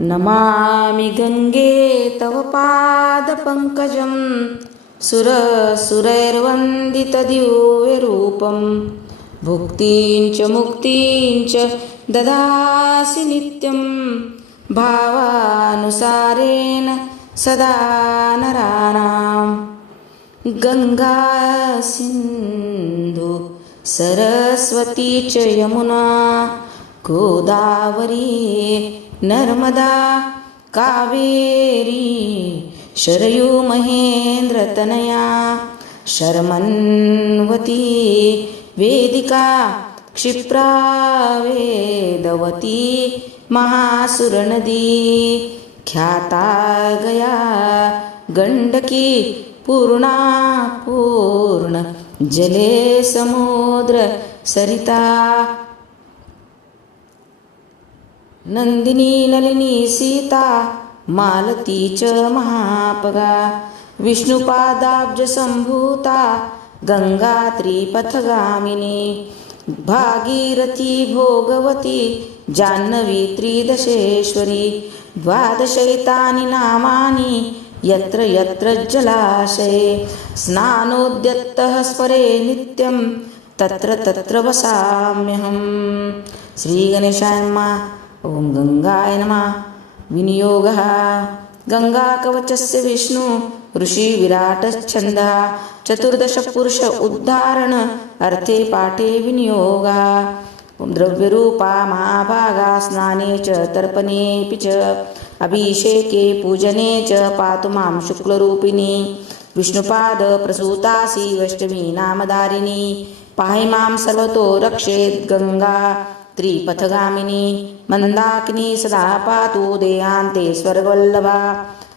नमामि गंगे तव पादपङ्कजं सुरसुरैर्वन्दितदिव्यरूपं भुक्तिं च मुक्तिं च ददासि नित्यं भावानुसारेण सदा नराणां गंगा सिन्धु सरस्वती च यमुना गोदावरी नर्मदा कावेरी शरयू महेन्द्रतनया शर्मन्वती वेदिका क्षिप्रा वेदवती महासुरनदी ख्याता गया गंडकी पूर्णा पूर्ण जले समुद्र सरिता नंदिनी नलिनी सीता मालती च महापगा विष्णुपादाब्ज संभूता गंगा त्रिपथगामिनी भागीरथी भोगवती जाह्नवी त्रिदशेश्वरी द्वादशैतानि नामानि यत्र यत्र जलाशये स्नानोद्यतः स्मरे नित्यं तत्र तत्र वसाम्यहम्। श्री गणेशाय नमः। ओम गंगाय नमः। विनियोगः गंगाकवचस्य विष्णु ऋषि विराटच्छन्दः चतुर्दश पुरुष उद्धारण अर्थे पाठे विनियोगः। द्रव्यरूपा महाभागा स्नाने च तर्पणेऽपि च अभिषेके पूजने च पातु मां शुक्लरूपिणी विष्णुपाद प्रसूतासि वैष्णवी नामधारिणी पाहि मां सर्वतो रक्षेत् गंगा त्रिपथगामिनी मंदाकिनी सदा पातु देहान्ते स्वर्गवल्लभा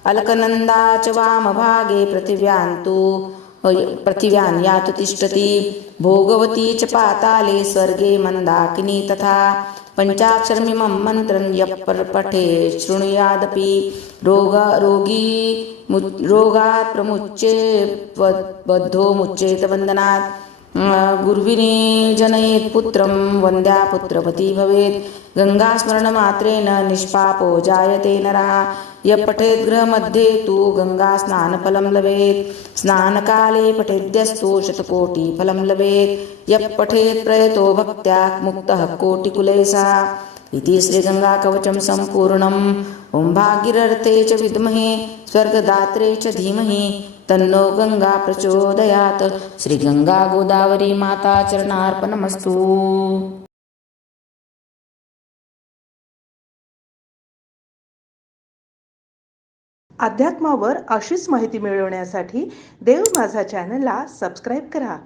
अलकनंदा च वामभागे पृथिव्यां यातु तिष्ठति भोगवती च पाताले स्वर्गे मंदाकिनी तथा पंचाक्षरमिमं मन्त्रं यः पठेत् शृणुयादपि रोगात् प्रमुच्ये बद्धो मुच्येत बन्धनात् गुर्विने जनयेत् पुत्रं वन्द्या पुत्रपति भवेत् गंगास्मरणमात्रेण निष्पापो जायते नरः यः पठेत् गृहमध्ये तु गंगास्नानफलं लभेत् स्नानकाले पठेद्यस्तु शतकोटिफलं लभेत् यः पठेत् प्रयतो भक्त्या मुक्तः कोटिकुलैः इति श्रीगंगाकवचं सम्पूर्णम्। ॐ भागीरथे च विद्महे स्वर्गदात्रे च धीमहि तन्नो गंगा प्रचोदयात्। श्री गंगा गोदावरी माता चरणार्पणमस्तु। अध्यात्मावर अशीच माहिती मिळवण्यासाठी देव माझा चॅनलला सबस्क्राईब करा.